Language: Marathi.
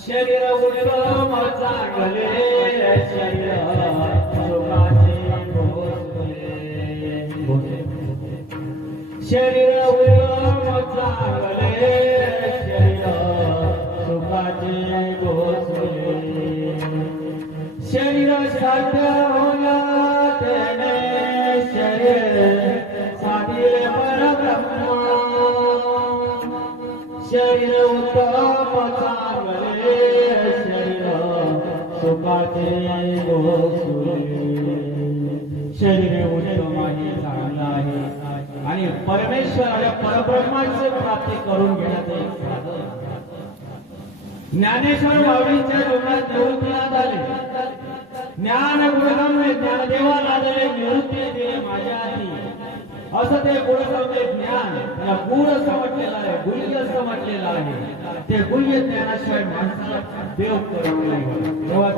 शरीर उत्तम चांगले शरीर सुखाचे भोसले शरीर उत्तम शरीर सुखाचे भोसले शरीर साध्य होया त्याने शरीर साधिले शरीर उत्तम चांगले सुखाचे शरीर उत्तम आहे चांगलं आहे आणि परमेश्वराच्या परब्रह्माची प्राप्ती करून घेण्याचं एक साधन. ज्ञानेश्वर बाबींच्या जीवनात निवृत्तीनाथ आले. ज्ञान गुणगम्य ज्ञान असं ते गुणगम्य ज्ञान या गुण म्हटलेलं आहे गुल्य असं म्हटलेलं आहे ते गुल्य ज्ञानाशिवाय माणसाला देव करू नाही. देवाचा